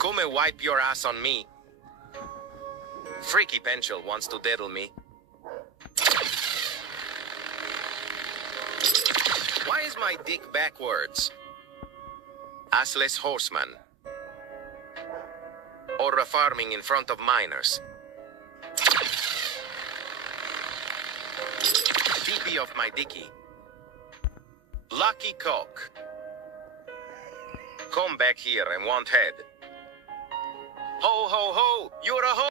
Come wipe your ass on me. Freaky Pencil wants to diddle me. Why is my dick backwards? Assless horseman. Or farming in front of miners. PP of my dicky. Lucky cock. Come back here and want head. Ho ho ho, you're a ho!